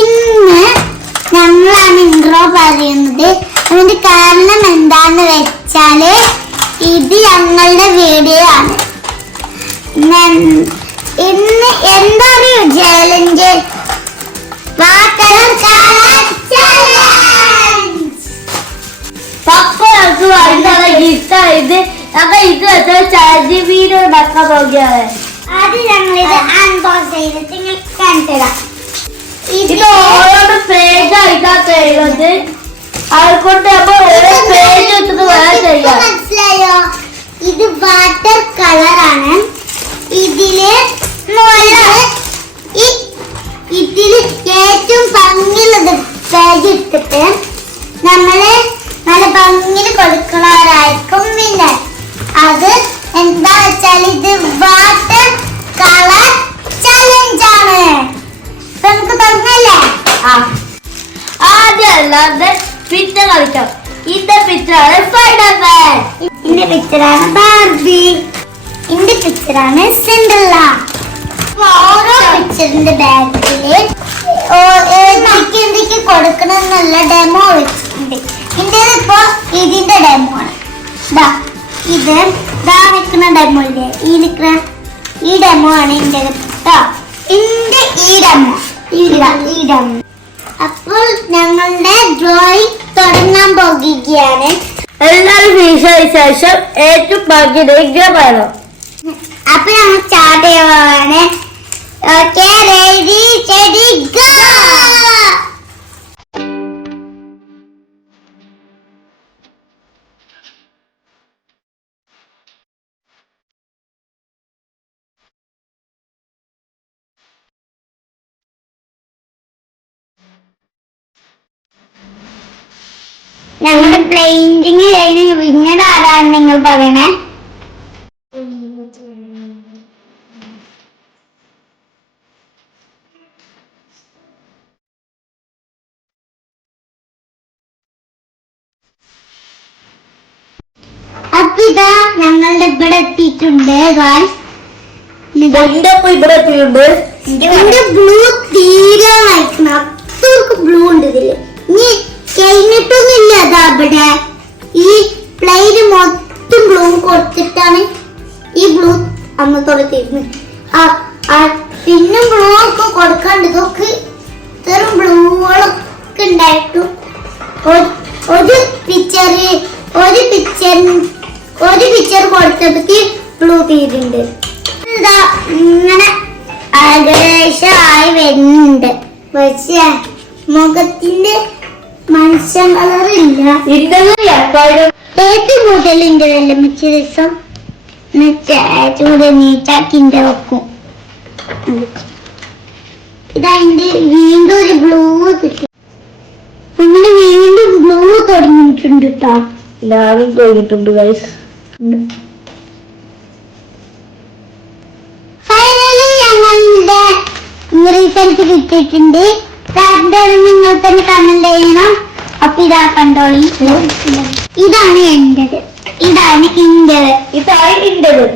ഇന്ന് ഞങ്ങളാണ് ഇൻട്രോ പറയുന്നത്. അതിന്റെ കാരണം എന്താന്ന് വെച്ചാല് ഇത് ഞങ്ങളുടെ വീഡിയോ ആണ്. ഇന്ന് എന്തൊരു ചാലഞ്ച്, വാട്ടർ കളർ ചാലഞ്ച്. പപ്പക്ക് വളരെ ഗിഫ്റ്റായിട്ട് ഞങ്ങൾ ഇത് വെച്ചാൽ ചാലഞ്ച് വീഡിയോ ഉണ്ടാക്കാൻ പോകുകയാണ്. അത് ഞങ്ങളിത് അൺബോക്സ് ചെയ്തിട്ട് നിങ്ങൾ കണ്ടിടാം. ഇത് ഓരോന്ന് പേജ് ആയിട്ടാണ് ചെയ്യുന്നത്. അതുകൊണ്ട് നമ്മൾ ഓരോ പേജ് വെച്ചിട്ട് വേറെ ചെയ്യാം. മനസ്സിലായോ? ഇത് വാട്ടർ കളറാണ്. ഇതില് ഏറ്റവും ഭംഗിയുള്ളത് പേജ് എടുത്തിട്ട് നമ്മള് നല്ല ഭംഗിയിൽ കൊടുക്കുന്നവരായിരിക്കും വിന്നർ. അത് എന്താ വെച്ചാൽ ഇത് വാട്ടർ കളർ ചലഞ്ച് ആണ്. നമുക്ക് തുടങ്ങല്ലേ? ആദ്യം അല്ലാതെ പിക്ചർ കളിക്കാം. ഇതിന്റെ പിക്ചറാണ് സ്പൈഡർമാൻ, ഇതിന്റെ പിക്ചറാണ് ബാർബി, ഇതിന്റെ പിക്ചറാണ് സിൻഡ്രല്ല. ഓരോ പിക്ചറിന്റെ ബാക്കില് എന്തൊക്കെ കൊടുക്കണം എന്നുള്ള ഡെമോ വെച്ചിട്ടുണ്ട്. ഇതിപ്പോ ഇതിന്റെ ഡെമോ ആണ്. ഇത് നിൽക്കുന്ന ഡെമോ ഇല്ലേ, ഈ ഡെമോ ആണ് ഇതിന്റെ കേട്ടോ. ഈ ഡെമോ. അപ്പോൾ ഞങ്ങളുടെ ഡ്രോയിങ് തുടങ്ങാൻ പോകുകയാണ്. എല്ലാവരും ഫിനിഷായ ശേഷം ഏറ്റവും ബാക്കി പറയണം. അപ്പൊ ഞങ്ങൾ സ്റ്റാർട്ട് ചെയ്യുവാണ്. Okay, ready steady go. ഞങ്ങളുടെ പെയിന്റിങ് കഴിഞ്ഞ് വിന്നർ ആരാണ് നിങ്ങൾ പറയണേ? അപ്പൊ ഇതാ ഞങ്ങളുടെ ഇവിടെ എത്തിയിട്ടുണ്ട്. ഇവിടെ എത്തിയിട്ടുണ്ട്. ഇതിന്റെ ബ്ലൂ തീരെ വായിക്കണം. അത്രക്ക് ബ്ലൂ ഉണ്ട് ഇതില്. ഇനി കഴിഞ്ഞിട്ടൊന്നുമില്ല. അതാ ഇവിടെ ഈ പ്ലെയിന് മൊത്തം ബ്ലൂ കൊടുത്തിട്ടാണ് ഈ ബ്ലൂ അന്ന് തുടങ്ങിയിരുന്നത്. പിന്നെ ബ്ലൂ ഒക്കെ കൊടുക്കാണ്ട്. ഇതൊക്കെ ഇത്തരം ബ്ലൂകളൊക്കെ ഉണ്ടായിട്ടും ഒരു പിക്ചർ കൊടുത്തപ്പോ ബ്ലൂ തീരുണ്ട്. ഇതാ ഇങ്ങനെ ഏകദേശമായി വരുന്നുണ്ട്. പക്ഷേ മുഖത്തിന്റെ മനുഷ്യൻ കളറില്ല. ഏറ്റവും കൂടുതൽ ഇന്റെ വല്ല മിച്ച ദിവസം ഏറ്റവും കൂടുതൽ നീറ്റാക്കിന്റെ വെക്കും. ഇതതിന്റെ വീണ്ടും ഒരു ബ്ലൂ കിട്ടി. അങ്ങനെ വീണ്ടും ബ്ലൂ തുടങ്ങിയിട്ടുണ്ട് കേട്ടോ. എല്ലാവരും തുടങ്ങിയിട്ടുണ്ട് ഗൈസ്. ഫൈനലി ഞങ്ങളുടെ റിസൾട്ട് കിട്ടിയിട്ടുണ്ട്. നിങ്ങൾ തന്നെ കമന്റ് ചെയ്യണം. അപ്പൊ ഇതാ കണ്ടോളി. ഇതാണ് എന്റേത്, ഇതാണ് ഇന്റേത്, ഇതാണ് ഇന്റത്.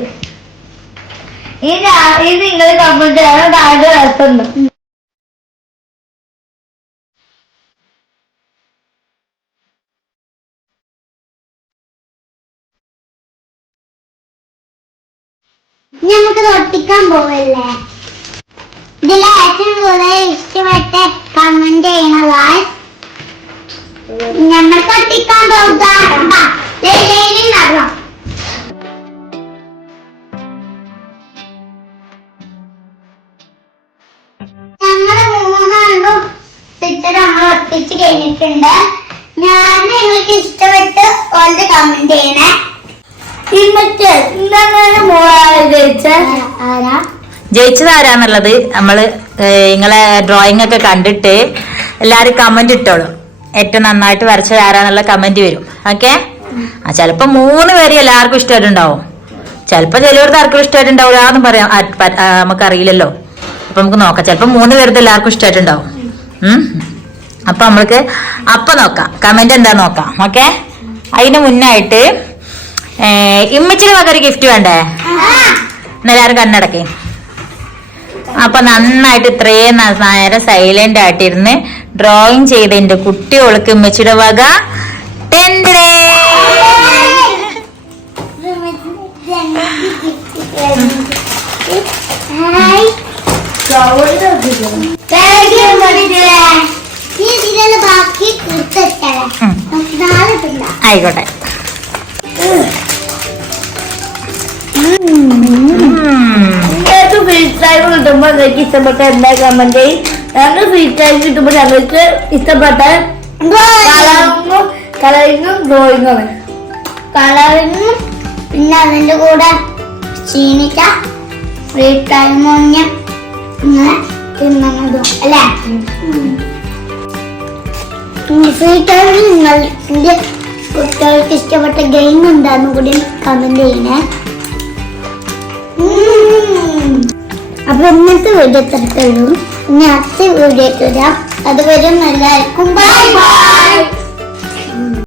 ഇത് നിങ്ങൾ കമന്റ് ചെയ്യണം. താഴെ രസമുണ്ട്. നമുക്ക് ഒട്ടിക്കാൻ പോവല്ലേ? ഇതിൽ ഏറ്റവും കൂടുതൽ ഇഷ്ടപ്പെട്ട കമന്റ് ചെയ്യണതായി ഞങ്ങൾക്ക് ഒട്ടിക്കാൻ പോകുക. ഞങ്ങള് മൂന്നാളും പിക്ചർ നമ്മൾ ഒട്ടിച്ച് കഴിഞ്ഞിട്ടുണ്ട്. ഞാൻ നിങ്ങൾക്ക് ഇഷ്ടപ്പെട്ട് ഓൾഡ് കമന്റ് ചെയ്യണേ. ജയിച്ചത് ആരാന്നുള്ളത് നമ്മള് നിങ്ങളെ ഡ്രോയിങ് ഒക്കെ കണ്ടിട്ട് എല്ലാരും കമന്റ് ഇട്ടോളൂ. ഏറ്റവും നന്നായിട്ട് വരച്ചത് ആരാന്നുള്ള കമന്റ് വരും. ഓക്കെ. ചിലപ്പോ 3 പേര് എല്ലാവർക്കും ഇഷ്ടമായിട്ടുണ്ടാവും. ചിലപ്പോ ചിലവർക്ക് ആർക്കും ഇഷ്ടമായിട്ടുണ്ടാവില്ല എന്ന് പറയാം. നമുക്കറിയില്ലല്ലോ. അപ്പൊ നമുക്ക് നോക്കാം. ചിലപ്പോ 3 പേർക്ക് എല്ലാവർക്കും ഇഷ്ടമായിട്ടുണ്ടാവും. അപ്പൊ നമ്മൾക്ക് നോക്കാം കമന്റ് എന്താ നോക്കാം. ഓക്കെ. അതിന് മുന്നായിട്ട് ഇമ്മച്ചിന് വക ഒരു ഗിഫ്റ്റ് വേണ്ടേ? എല്ലാരും കണ്ണടക്കേ. അപ്പൊ നന്നായിട്ട് ഇത്രയും നേരം സൈലന്റ് ആയിട്ടിരുന്ന് ഡ്രോയിങ് ചെയ്ത എന്റെ കുട്ടികൾക്ക് ഉമ്മച്ചിയുടെ വക ടെൻഡറേ. ബാക്കി ആയിക്കോട്ടെ. ഫ്രീ ടൈം കിട്ടുമ്പോ നിങ്ങൾക്ക് ഇഷ്ടപ്പെട്ട എന്താ കമന്റ് ചെയ്യും. ഞങ്ങൾക്ക് ഫ്രീ ടൈം കിട്ടുമ്പോ ഞങ്ങൾക്ക് ഇഷ്ടപ്പെട്ട കളറിങ്ങും ഡ്രോയിങ്ങും കളറിങ്ങും പിന്നെ അതിന്റെ കൂടെ ക്ഷീണിച്ച ഫ്രീ ടൈം ഇങ്ങനെ തിന്നതും അല്ലേ. ഫ്രീ ടൈമിൽ നിങ്ങളുടെ കുട്ടികൾക്ക് ഇഷ്ടപ്പെട്ട ഗെയിം എന്താന്ന് കൂടി കമന്റ് ചെയ്യണേ. അപ്പൊ ഇന്നത്തെ വീഡിയോ ഇത്രയുള്ളൂ. ഇനി അടുത്ത വീഡിയോ വരാം. അതുവരെ എല്ലാവർക്കും ബൈ ബൈ.